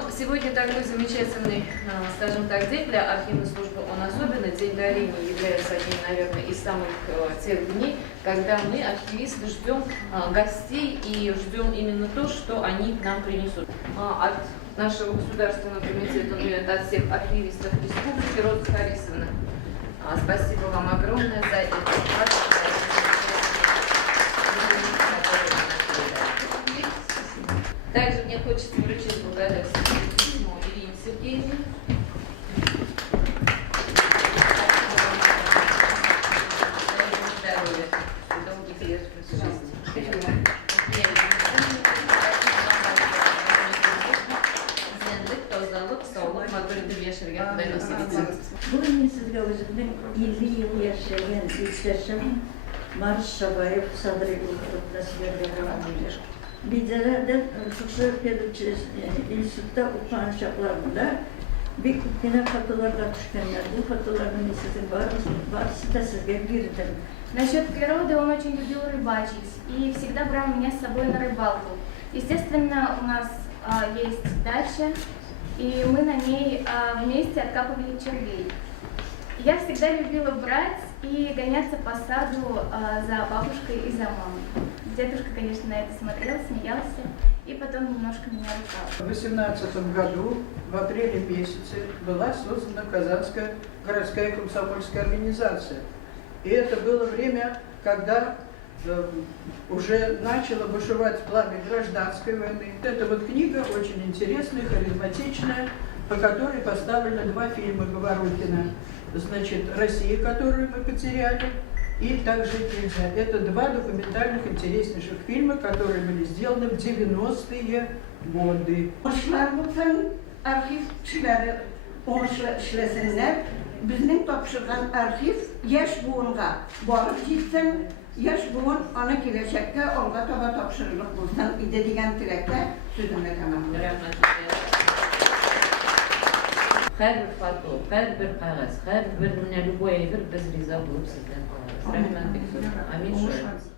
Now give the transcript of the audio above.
Сегодня такой замечательный, скажем так, день для архивной службы. Он особенный. День дарения является одним, наверное, из самых тех дней, когда мы, архивисты, ждем гостей и ждем именно то, что они к нам принесут. От нашего государственного комитета, ну и от всех архивистов республики, Роза Харисовна, спасибо вам огромное за это. Также мне хочется вручить благодарственное письмо Ирине Сергеевне. Здоровья, долгих лет жизни. Bugün sizga o'zimning 50 yil yashagan yurtdoshim Maris Shabayev Sadriy o'rtasida sizlarga Bizalarda Xususiy institutda o'qigan chog'larimda ko'pgina fotolarga tushganlar. Bu fotolarni sizning barchasida sizga berdim. Насчет природы он очень любил рыбачить и всегда брал меня с собой на рыбалку. Естественно, у нас есть дача, и мы на ней вместе откапывали червей. Я всегда любила брать и гоняться по саду за бабушкой и за мамой. Дедушка, конечно, на это смотрел, смеялся и потом немножко меня ругал. В 2018 году, в апреле месяце, была создана Казанская городская комсомольская организация. И это было время, когда уже начало бушевать пламя гражданской войны. Эта вот книга очень интересная, харизматичная, по которой поставлены 2 фильма Говорухина. Значит, «Россия», которую мы потеряли, и «Так жить нельзя». Это 2 документальных интереснейших фильма, которые были сделаны в 90-е годы. Arxiv kişiləri onunla işləsinlər. Bizim tapşırılan arxiv yaş buğunğa barıb gitsin, yaş buğun ana kiləcəkdə onға tava tapşırılıq bulsan idi digən tiləkdə sözümlə tamamlayır. Her bir foto, her bir kağıt, her bir любой bir biz riza bulup sizden. Rahmet bekliyorum. Amin.